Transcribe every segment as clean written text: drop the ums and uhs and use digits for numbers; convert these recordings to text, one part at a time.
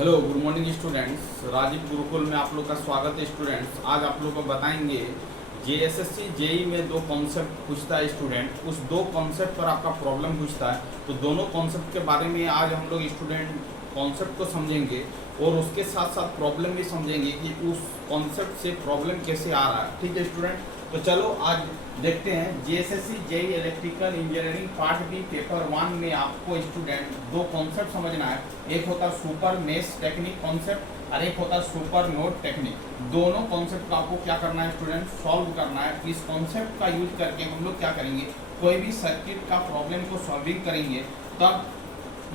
Hello good morning students, Rajeev Gurukul में आप लोग का स्वागत है। स्टूडेंट्स आज आप लोग को बताएंगे जेएसएससी जेई में दो कॉन्सेप्ट पूछता है स्टूडेंट। उस दो कॉन्सेप्ट पर आपका प्रॉब्लम पूछता है, तो दोनों कॉन्सेप्ट के बारे में आज हम लोग स्टूडेंट कॉन्सेप्ट को समझेंगे और उसके साथ साथ प्रॉब्लम भी समझेंगे कि उस कॉन्सेप्ट से प्रॉब्लम कैसे आ रहा है। ठीक है स्टूडेंट, तो चलो आज देखते हैं JSSC JE electrical engineering part B paper 1 में आपको स्टूडेंट दो कॉन्सेप्ट समझना है। एक होता है सुपर मेश टेक्निक कॉन्सेप्ट और एक होता है सुपर नोड टेक्निक। दोनों कॉन्सेप्ट का आपको क्या करना है स्टूडेंट, सॉल्व करना है। इस कॉन्सेप्ट का यूज करके हम लोग क्या करेंगे, कोई भी सर्किट का प्रॉब्लम को सॉल्विंग करेंगे। तब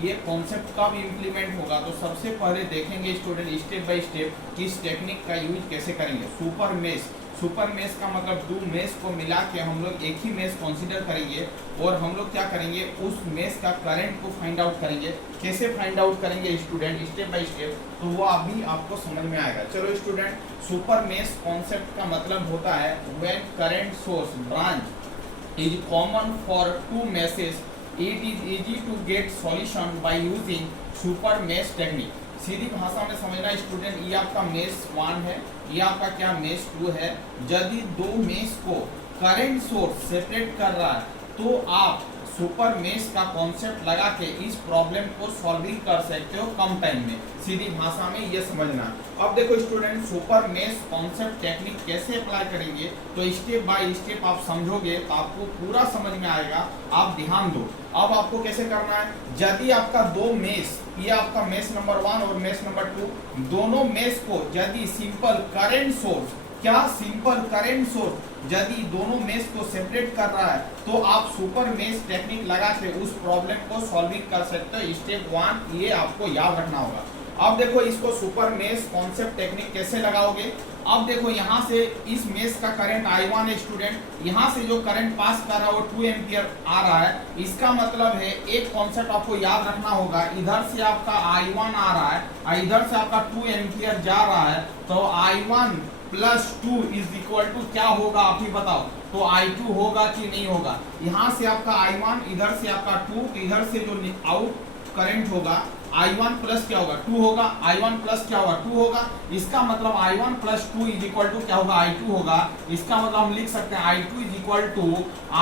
ये कॉन्सेप्ट कब इम्प्लीमेंट होगा, तो सबसे पहले देखेंगे स्टूडेंट स्टेप बाय स्टेप किस टेक्निक का यूज कैसे करेंगे। सुपर मेश, सुपर मेश का मतलब दो मेश को मिला के हम लोग एक ही मेश कंसीडर करेंगे और हम लोग क्या करेंगे, उस मेश का करंट को फाइंड आउट करेंगे। कैसे फाइंड आउट करेंगे स्टूडेंट, स्टेप बाय स्टेप, तो वो अभी आपको समझ में आएगा। चलो स्टूडेंट, सुपर मेश कॉन्सेप्ट का मतलब होता है when current source branch is common for two meshes, it is easy to get solution by using super mesh technique। सीधी भाषा में समझना स्टूडेंट, ये आपका मेश 1 है, ये आपका क्या मेश 2 है। यदि दो मेश को करंट सोर्स सेपरेट कर रहा है तो आप सुपर मेश का कॉन्सेप्ट लगा के इस प्रॉब्लम को सॉल्विंग कर सकते हो कम टाइम में। सीधी भाषा में ये समझना। अब देखो student, super mesh concept technique कैसे अप्लाई करेंगे, तो स्टेप बाय स्टेप आप समझोगे तो आपको पूरा समझ में आएगा। आप ध्यान दो। अब आपको कैसे करना है, यदि आपका दो मेश, ये आपका मेश नंबर 1 और मेश नंबर 2, दोनों मेश को यदि सिंपल करंट सोर्स, क्या सिंपल करंट सोर्स यदि दोनों मेश को सेपरेट कर रहा है तो आप सुपर मेश टेक्निक लगा के उस प्रॉब्लम को सॉल्विंग कर सकते हो। स्टेप 1 ये आपको याद रखना होगा। अब देखो इसको सुपर मेश कॉन्सेप्ट टेक्निक कैसे लगाओगे। अब देखो यहाँ से इस मेश का करंट I1 है स्टूडेंट, यहाँ से जो करंट पास कर रहा है वो 2 एम्पियर आ रहा है। इसका मतलब है एक कॉन्सेप्ट आपको याद रखना होगा, इधर से आपका I1 आ रहा है और इधर से आपका 2 एम्पियर जा रहा है, तो I1 plus 2 is equal to क्या होगा आप ही बताओ, तो I2 होगा कि नहीं होगा। यहाँ से आपका I1, इधर से आपका 2, इधर से जो आउट करंट होगा I1 प्लस क्या होगा 2 होगा, I1 प्लस क्या होगा 2 होगा। इसका मतलब I1 plus 2 is equal to क्या होगा I2 होगा। इसका मतलब हम लिख सकते हैं I2 is equal to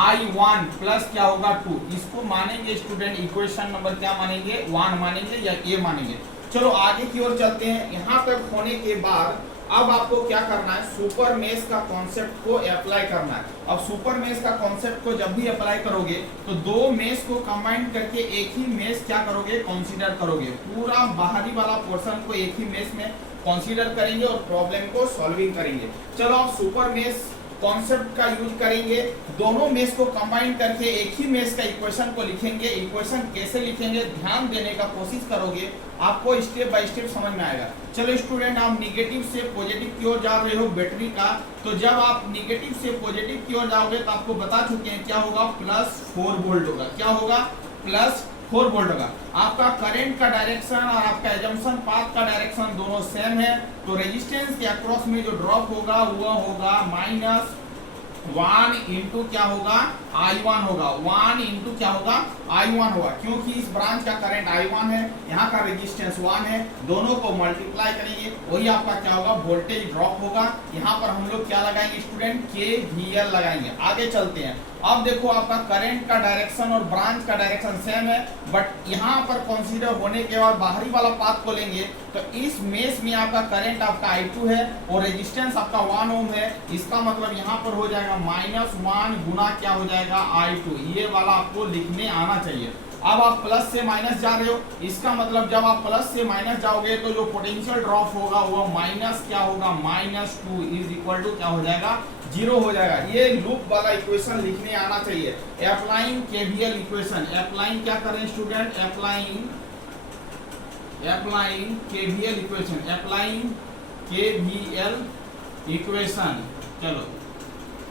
I1 plus क्या होगा 2। इसको मानेंगे स्टूडेंट इक्वेशन नंबर क्या मानेंगे, 1 मानेंगे या ए मानेंगे। चलो आगे की ओर चलते हैं। यहाँ तक होने के बाद अब आपको क्या करना है, सुपर मेश का कॉन्सेप्ट को अप्लाई करना है। अब सुपर मेश का कॉन्सेप्ट को जब भी अप्लाई करोगे तो दो मेश को कंबाइन करके एक ही मेश क्या करोगे, कंसीडर करोगे। पूरा बाहरी वाला पोर्शन को एक ही मेश में कंसीडर करेंगे और प्रॉब्लम को सॉल्विंग करेंगे। चलो आप सुपर मेश कॉन्सेप्ट का यूज करेंगे, दोनों मेश को कंबाइन करके एक ही मेश का इक्वेशन को लिखेंगे। इक्वेशन कैसे लिखेंगे ध्यान देने का कोशिश करोगे, आपको स्टेप बाय स्टेप समझ में आएगा। चलो स्टूडेंट, आप निगेटिव से पॉजिटिव की ओर जा रहे हो बैटरी का, तो जब आप निगेटिव से पॉजिटिव की ओर जाओगे तो आपको बता चुके हैं क्या होगा, +4 वोल्ट होगा। क्या होगा, +4 वोल्ट होगा। आपका करंट का डायरेक्शन और आपका एजम्पशन पाथ का डायरेक्शन दोनों सेम है, तो रेजिस्टेंस के अक्रॉस में जो ड्रॉप होगा वो होगा -1 इंटू क्या होगा I1 होगा, 1 इंटू क्या होगा I1 होगा। क्योंकि इस ब्रांच का करंट I1 है, यहाँ का रेजिस्टेंस 1 है, दोनों को मल्टीप्लाई करेंगे वही आपका क्या होगा, वोल्टेज ड्रॉप होगा। यहाँ पर हम लोग क्या लगाएंगे स्टूडेंट, KVL लगाएंगे। आगे चलते हैं। अब देखो आपका करंट का डायरेक्शन और ब्रांच का डायरेक्शन सेम है, बट यहाँ पर कंसीडर होने के बाद बाहरी वाला पाथ को लेंगे तो इस मेश में आपका करंट आपका I2 है और रेजिस्टेंस आपका 1 ओम है। इसका मतलब यहाँ पर हो जाएगा -1 गुना क्या हो जाएगा I2। ये वाला आपको लिखने आना चाहिए। अब आप प्लस से माइनस जा रहे हो, इसका मतलब जब आप प्लस से माइनस जाओगे तो जो पोटेंशियल ड्रॉप होगा वो माइनस क्या होगा, -2 इज इक्वल टू क्या हो जाएगा, 0 हो जाएगा। ये लूप वाला इक्वेशन लिखने आना चाहिए। अप्लाइंग KVL इक्वेशन, अप्लाइंग क्या करें student, applying KVL equation, applying KVL equation. चलो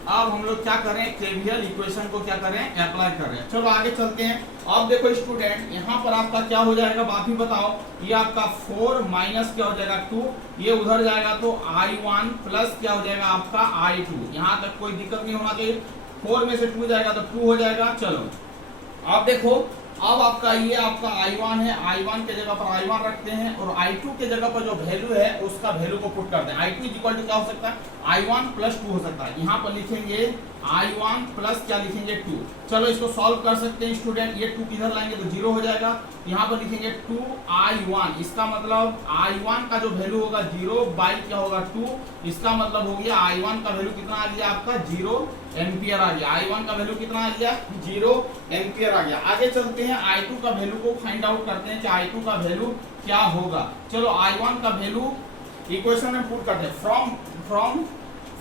अब हम लोग क्या करें, KVL इक्वेशन को क्या करें, अप्लाई कर रहे हैं। चलो आगे चलते हैं। अब देखो स्टूडेंट, यहाँ पर आपका क्या हो जाएगा, आप ही बताओ। ये आपका 4 माइनस क्या हो जाएगा 2, ये उधर जाएगा तो I1 प्लस क्या हो जाएगा आपका I2। यहाँ तक कोई दिक्कत नहीं होना चाहिए। 4 में से 2 जाएगा तो 2 हो जाएगा। चलो अब देखो अब आपका ये आपका I1 है, I1 के जगह पर I1 रखते हैं और I2 के जगह पर जो वैल्यू है उसका वैल्यू को पुट करते हैं। I2 इक्वल टू क्या हो सकता है, I1 प्लस 2 हो सकता है। यहाँ पर लिखेंगे I1 प्लस क्या लिखेंगे 2। चलो इसको सॉल्व कर सकते हैं स्टूडेंट। ये 2 किधर लाएंगे तो 0 हो जाएगा। यहाँ पर लिखेंगे 2I1, इसका मतलब I1 का जो वैल्यू होगा 0 बाई क्या होगा 2, इसका मतलब हो गया I1 का वैल्यू कितना आ गया आपका 0 एम्पियर आ गया। I1 का वैल्यू कितना आ गया 0 एम्पियर आ गया। आगे चलते हैं I2 का वैल्यू को फाइंड आउट करते हैं कि I2 का वैल्यू क्या होगा। चलो I1 का वैल्यू इक्वेशन में पुट करते हैं।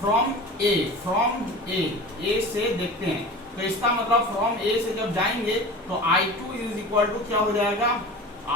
फ्रॉम ए से देखते हैं तो इसका मतलब फ्रॉम ए से जब जाएंगे तो I2 इज इक्वल टू क्या हो जाएगा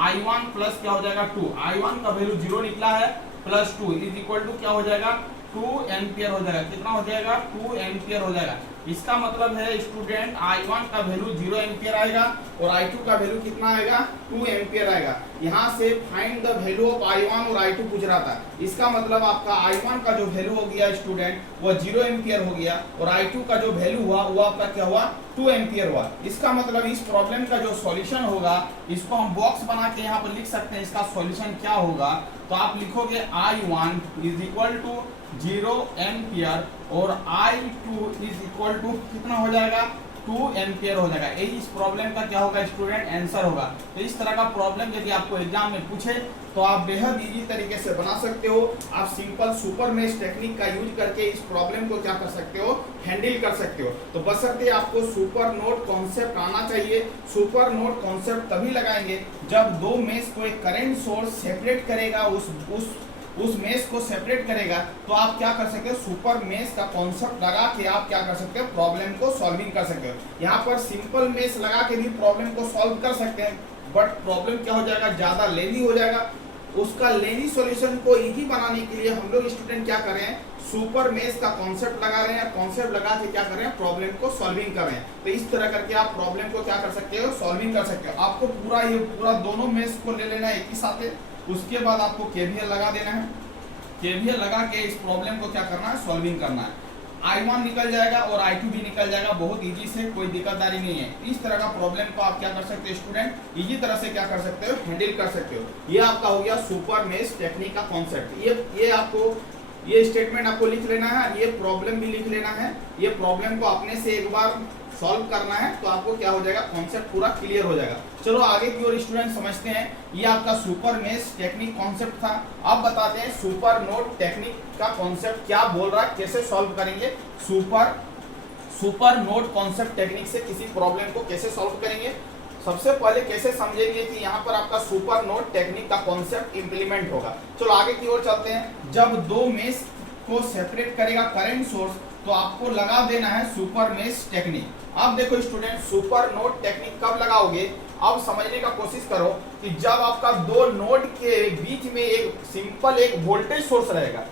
I1 प्लस क्या हो जाएगा 2। I1 का वैल्यू 0 निकला है प्लस 2 इज इक्वल टू क्या हो जाएगा 2 एम्पियर हो जाएगा। कितना हो जाएगा 2 एम्पियर हो जाएगा। इसका मतलब है स्टूडेंट I1 का वैल्यू 0 एम्पियर आएगा और I2 का वैल्यू कितना आएगा 2 एम्पियर आएगा। यहाँ से find the value of I1 और I2 पूछ रहा था। इसका मतलब आपका I1 का जो वैल्यू हो गया स्टूडेंट वो 0 एम्पियर हो गया और I2 का जो वैल्यू हुआ वो आपका क्या हुआ 2 एम्पियर हुआ। इसका मतलब इस प्रॉब्लम का जो सॉल्यूशन होगा इसको हम बॉक्स बना के यहाँ पर लिख सकते हैं। इसका सॉल्यूशन क्या होगा तो आप लिखोगे I1 is equal to 0 ampere और I2 इज इक्वल टू कितना हो जाएगा 2 एम्पियर हो जाएगा। यही इस प्रॉब्लम का क्या होगा स्टूडेंट आंसर होगा। तो इस तरह का प्रॉब्लम यदि आपको एग्जाम में पूछे तो आप बेहद इजी तरीके से बना सकते हो। आप सिंपल सुपर मेश टेक्निक का यूज करके इस प्रॉब्लम को क्या कर सकते हो हैंडल कर सकते हो। तो बशर्ते आपको सुपर नोड कॉन्सेप्ट आना चाहिए। सुपर नोड कॉन्सेप्ट तभी लगाएंगे जब दो मेश को एक करंट सोर्स सेपरेट करेगा, उस मेश को सेपरेट करेगा तो आप क्या कर सकते हो सुपर मेश का कॉन्सेप्ट लगा के आप क्या कर सकते हो प्रॉब्लम को सॉल्विंग कर सकते हो। यहाँ पर सिंपल मेश लगा के भी प्रॉब्लम को सॉल्व कर सकते हैं बट प्रॉब्लम क्या हो जाएगा ज्यादा लेंथी हो जाएगा। उसका लेंथी सॉल्यूशन को इजी बनाने के लिए हम लोग स्टूडेंट क्या कर रहे हैं सुपर मेश का कॉन्सेप्ट लगा रहे हैं। कॉन्सेप्ट लगा के क्या कर रहे हैं प्रॉब्लम को सॉल्विंग कर रहे हैं। तो इस तरह करके आप प्रॉब्लम को क्या कर सकते हो सॉल्विंग कर सकते हो। आपको पूरा दोनों मेश को ले लेना है एक ही साथ। उसके बाद आपको केवीएल लगा देना है। केवीएल लगा के इस प्रॉब्लम को क्या करना है सॉल्विंग करना है। I1 निकल जाएगा और I2 भी निकल जाएगा बहुत इजी से, कोई दिक्कतदारी नहीं है। इस तरह का प्रॉब्लम को आप क्या कर सकते हो स्टूडेंट इजी तरह से क्या कर सकते हो हैंडल कर सकते हो। ये आपका हो गया सुपर मेश टेक्निक का कॉन्सेप्ट। ये आपको ये स्टेटमेंट आपको लिख लेना है, ये प्रॉब्लम भी लिख लेना है। ये प्रॉब्लम को अपने से एक बार सॉल्व करना है तो आपको क्या हो जाएगा कॉन्सेप्ट पूरा क्लियर हो जाएगा। चलो आगे की ओर स्टूडेंट समझते हैं। ये आपका सुपर मेश टेक्निक कॉन्सेप्ट था। अब बताते हैं सुपर नोड टेक्निक का कॉन्सेप्ट क्या बोल रहा है, कैसे सॉल्व करेंगे। सुपर नोड कॉन्सेप्ट टेक्निक से किसी प्रॉब्लम को कैसे सॉल्व करेंगे। सबसे पहले कैसे समझेंगे कि यहाँ पर आपका सुपर नोड टेक्निक का कॉन्सेप्ट इंप्लीमेंट होगा। चलो आगे की ओर चलते हैं। जब दो मेश को सेपरेट करेगा करंट सोर्स तो आपको लगा देना है सुपर मेश टेक्निक। अब देखो स्टूडेंट सुपर नोड टेक्निक कब लगाओगे, अब समझने का कोशिश करो कि जब आपका दो नोड के बीच में एक सिंपल एक वोल्टेज सोर्स रहेगा,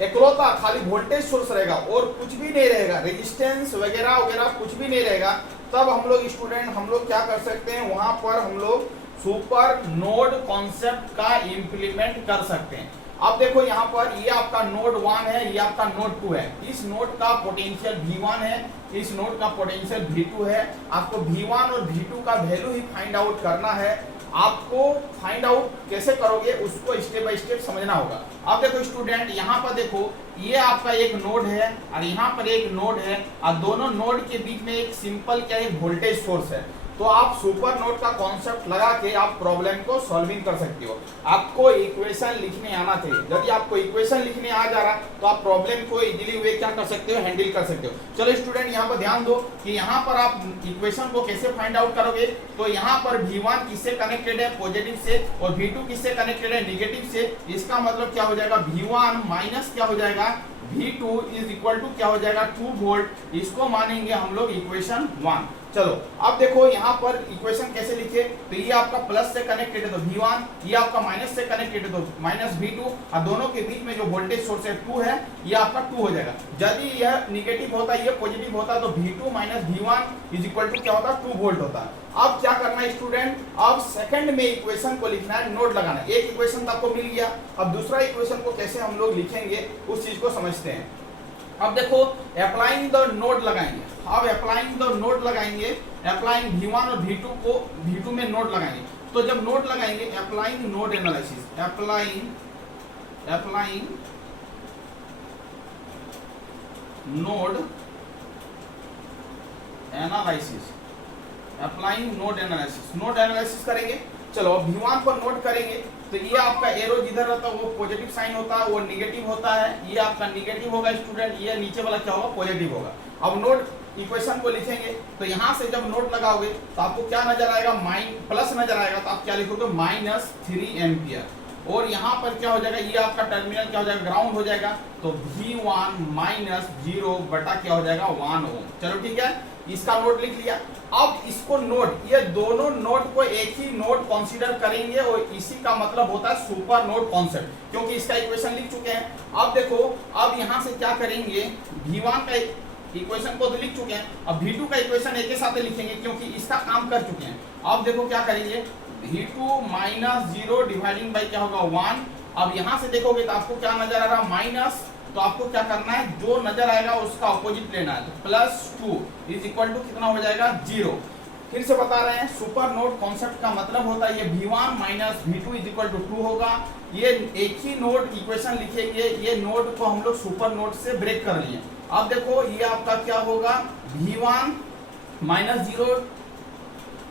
एकलौता खाली वोल्टेज सोर्स रहेगा और कुछ भी नहीं रहेगा, रेजिस्टेंस वगैरह वगैरह कुछ भी नहीं रहेगा, तब हम लोग स्टूडेंट हम लोग क्या कर सकते हैं वहां पर हम लोग सुपर नोड कॉन्सेप्ट का इंप्लीमेंट कर सकते हैं। अब देखो यहाँ पर ये आपका नोड 1 है, ये आपका नोड 2 है। इस नोड का पोटेंशियल V1 है, इस नोड का पोटेंशियल V2 है। आपको V1 और V2 का वैल्यू ही फाइंड आउट करना है। आपको फाइंड आउट कैसे करोगे उसको स्टेप बाय स्टेप समझना होगा। अब देखो स्टूडेंट यहाँ पर देखो ये आपका एक नोड है और यहाँ पर एक नोड है और दोनों नोड के बीच में एक सिंपल क्या एक वोल्टेज सोर्स है। तो आप सुपर नोड का कॉन्सेप्ट लगा के आप प्रॉब्लम को सॉल्विंग कर सकते हो। आपको इक्वेशन लिखने आना चाहिए। यदि आपको इक्वेशन लिखने आ जा रहा तो आप प्रॉब्लम को इजीली वे क्या कर सकते हो हैंडल कर सकते हो। चलो स्टूडेंट यहाँ पर ध्यान दो कि यहाँ पर आप इक्वेशन को कैसे फाइंड आउट करोगे। तो यहाँ पर V1 किससे कनेक्टेड है पॉजिटिव से और V2 किससे कनेक्टेड है नेगेटिव से। इसका मतलब क्या हो जाएगा V1 माइनस क्या हो जाएगा V2 इज इक्वल टू क्या हो जाएगा 2 वोल्ट। इसको मानेंगे हम लोग इक्वेशन 1। चलो अब देखो यहाँ पर इक्वेशन कैसे लिखे। तो ये आपका प्लस से कनेक्टेड है तो V1, ये आपका माइनस से कनेक्टेड है तो माइनस V2 और दोनों के बीच में जो वोल्टेज सोर्स है 2 है, ये आपका 2 हो जाएगा। यदि यह निगेटिव होता ये पॉजिटिव होता तो V2 minus V1 is equal to क्या होता 2 वोल्ट होता। अब क्या करना है स्टूडेंट, अब सेकंड में इक्वेशन को लिखना है, नोट लगाना है। एक इक्वेशन तो आपको मिल गया, अब दूसरा इक्वेशन को कैसे हम लोग लिखेंगे उस चीज को समझते हैं। अब देखो अप्लाइंग द नोड लगाएंगे, अब अप्लाइंग द नोड लगाएंगे, अप्लाइंग V1 और V2 को V2 में नोड लगाएंगे। तो जब नोड लगाएंगे applying node analysis, applying node analysis, applying node analysis, node analysis करेंगे। चलो V1 पर नोट करेंगे तो ये आपका एरो जिधर रहता है वो पॉजिटिव साइन होता है, वो निगेटिव होता है, ये आपका निगेटिव होगा स्टूडेंट, ये नीचे वाला क्या होगा पॉजिटिव होगा। अब नोड इक्वेशन को लिखेंगे तो यहाँ से जब नोट लगाओगे तो आपको क्या नजर आएगा, प्लस नजर आएगा, तो आप क्या लिखोगे -3 एम्पियर। और यहाँ पर क्या हो जाएगा, ये आपका टर्मिनल क्या हो जाएगा, ग्राउंड हो जाएगा, तो V1 -0 बटा क्या हो जाएगा 1 ओम। चलो ठीक है, इसका नोट लिख लिया। अब इसको नोड, ये दोनों नोड को एक ही नोड कंसीडर करेंगे और इसी का मतलब होता है सुपर नोड कॉन्सेप्ट, क्योंकि इसका इक्वेशन लिख चुके हैं। अब देखो, अब यहाँ से क्या करेंगे, V1 का इक्वेशन को तो लिख चुके हैं, अब V2 का इक्वेशन एक ही साथ लिखेंगे क्योंकि इसका काम कर चुके हैं। अब देखो क्या करेंगे, V2 -0 डिवाइडिंग बाई क्या होगा 1। अब यहाँ से देखोगे तो आपको क्या नजर आ रहा है माइनस, तो आपको क्या करना है, जो नजर आएगा उसका ऑपोजिट लेना है, तो +2 इज इक्वल टू कितना हो जाएगा 0। फिर से बता रहे हैं, सुपर नोड कॉन्सेप्ट का मतलब होता है ये V1 - V2 is equal to 2 होगा। ये एक ही नोड इक्वेशन लिखेंगे, ये नोड को हम लोग सुपर नोड से ब्रेक कर लिए। अब देखो ये आपका क्या होगा, V1 -0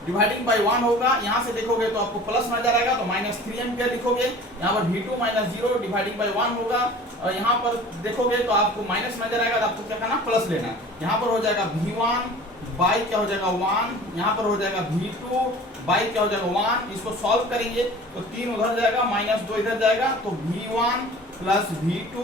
डिवाइडिंग बाई 1 होगा। यहाँ से देखोगे तो आपको प्लस नजर आएगा तो -3 एम्पियर लिखोगे। यहाँ पर V2 -0 डिवाइडिंग बाई 1 होगा और यहाँ पर देखोगे तो आपको माइनस नजर आएगा तो आपको क्या करना, प्लस लेना है। यहाँ पर हो जाएगा V1 बाई क्या हो जाएगा 1, यहाँ पर हो जाएगा V2 बाई क्या हो जाएगा 1। इसको सॉल्व करेंगे तो 3 उधर जाएगा, -2 इधर जाएगा, तो V1 plus V2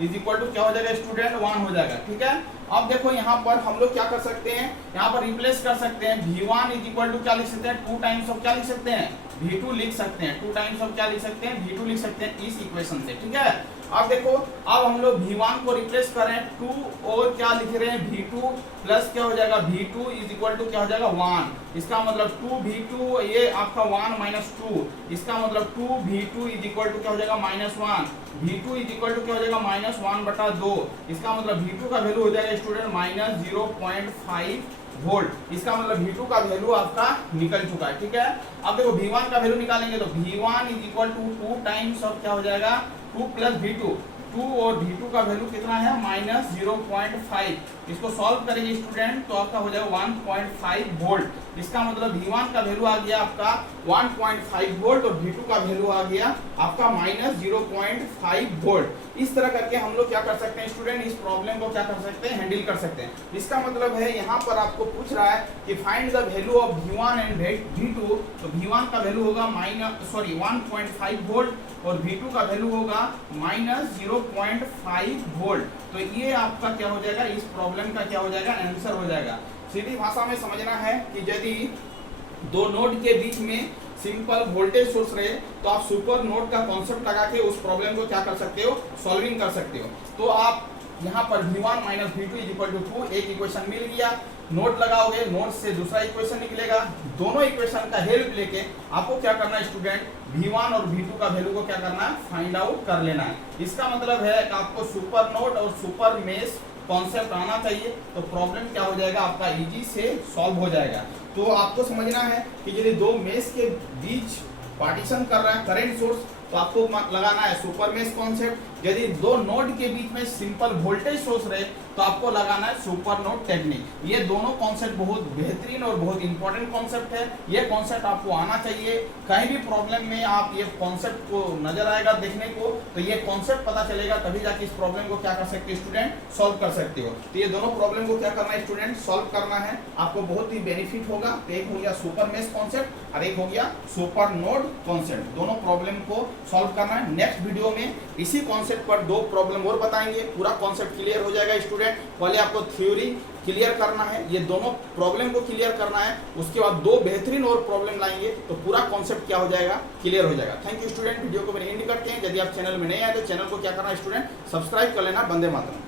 is equal to क्या हो जाएगा स्टूडेंट 1 हो जाएगा। ठीक है, अब देखो यहाँ पर हम लोग क्या कर सकते हैं, यहाँ पर रिप्लेस कर सकते हैं। V1 इज इक्वल टू क्या लिख सकते हैं, 2 टाइम्स ऑफ क्या लिख सकते हैं, V2 लिख सकते हैं, 2 टाइम्स ऑफ क्या लिख सकते हैं, V2 लिख सकते हैं इस इक्वेशन से। ठीक है, अब देखो, अब हम लोग V1 को रिप्लेस कर रहे हैं 2 और क्या लिख रहे हैं V2 प्लस क्या हो जाएगा V2 इज इक्वल टू क्या हो जाएगा 1। इसका मतलब 2V2, ये आपका 1 - 2, इसका मतलब 2V2 इज इक्वल टू क्या हो जाएगा -1। V2 इज इक्वल टू क्या हो जाएगा -1/2। इसका मतलब V2 का वैल्यू हो जाएगा स्टूडेंट -0.5 वोल्ट। इसका मतलब V2 का वैल्यू आपका निकल चुका है। ठीक है, अब देखो V1 का वैल्यू निकालेंगे तो V1 is equal to 2 times of क्या हो जाएगा 2 प्लस V2, 2 और V2 का वैल्यू कितना है -0.5। इसको सॉल्व करेंगे स्टूडेंट तो आपका हो जाएगा 1.5 वोल्ट। इसका मतलब V1 का वैल्यू आ गया आपका 1.5 वोल्ट और V2 का वैल्यू आ गया आपका -0.5 वोल्ट। इस तरह करके हम लोग क्या कर सकते हैं स्टूडेंट, इस प्रॉब्लम को क्या कर सकते हैं, हैंडल कर सकते हैं। इसका मतलब है यहाँ पर आपको पूछ रहा है कि find the value of V1 and V2, तो V1 का वैल्यू होगा 1.5 वोल्ट और V2 का वैल्यू होगा -0.5 वोल्ट। तो ये आपका क्या हो जाएगा, इस प्रॉब्लम का क्या हो जाएगा, आंसर हो जाएगा। सीधी भाषा में समझना है कि यदि दो नोड के बीच में सिंपल वोल्टेज सोर्स रहे तो आप सुपर नोड का कॉन्सेप्ट लगा के उस प्रॉब्लम को क्या कर सकते हो, सॉल्विंग कर सकते हो। तो आप यहाँ पर V1 - V2 is equal to 2, एक इक्वेशन मिल गया, नोट लगाओगे, नोट से दूसरा इक्वेशन निकलेगा। दोनों इक्वेशन का हेल्प लेके आपको क्या करना है स्टूडेंट, V1 और V2 का वैल्यू को क्या करना है, फाइंड आउट कर लेना है। इसका मतलब है कि आपको सुपर नोड और सुपर मेश कॉन्सेप्ट आना चाहिए, तो प्रॉब्लम क्या हो जाएगा आपका इजी से सॉल्व हो जाएगा। तो आपको समझना है कि यदि दो मेश के बीच पार्टीशन कर रहा है करंट सोर्स तो आपको लगाना है सुपर मेश कॉन्सेप्ट। यदि दो नोड के बीच में सिंपल वोल्टेज सोर्स रहे तो आपको लगाना है सुपर नोड टेक्निक। ये दोनों कॉन्सेप्ट बहुत बेहतरीन और बहुत इंपॉर्टेंट कॉन्सेप्ट है, ये कॉन्सेप्ट आपको आना चाहिए। कहीं भी प्रॉब्लम में आप ये कॉन्सेप्ट को नजर आएगा देखने को तो ये कॉन्सेप्ट पता चलेगा, तभी जाके इस प्रॉब्लम को क्या कर सकते हो स्टूडेंट, सॉल्व कर सकते हो। तो ये दोनों प्रॉब्लम को क्या करना है स्टूडेंट, सॉल्व करना है, आपको बहुत ही बेनिफिट होगा। तो एक हो गया सुपर मेश कॉन्सेप्ट और एक हो गया सुपर नोड कॉन्सेप्ट, दोनों प्रॉब्लम को सॉल्व करना है। नेक्स्ट वीडियो में इसी कॉन्सेप्ट पर दो प्रॉब्लम और बताएंगे, पूरा कॉन्सेप्ट क्लियर हो जाएगा स्टूडेंट। पहले आपको थ्योरी क्लियर करना है, ये दोनों प्रॉब्लम को क्लियर करना है, उसके बाद दो बेहतरीन और प्रॉब्लम लाएंगे तो पूरा कॉन्सेप्ट क्या हो जाएगा, क्लियर हो जाएगा। थैंक यू स्टूडेंट, वीडियो को मैंने एंड करते हैं। यदि आप चैनल में नहीं आए तो चैनल को क्या करना है स्टूडेंट, सब्सक्राइब कर लेना। वंदे मातरम।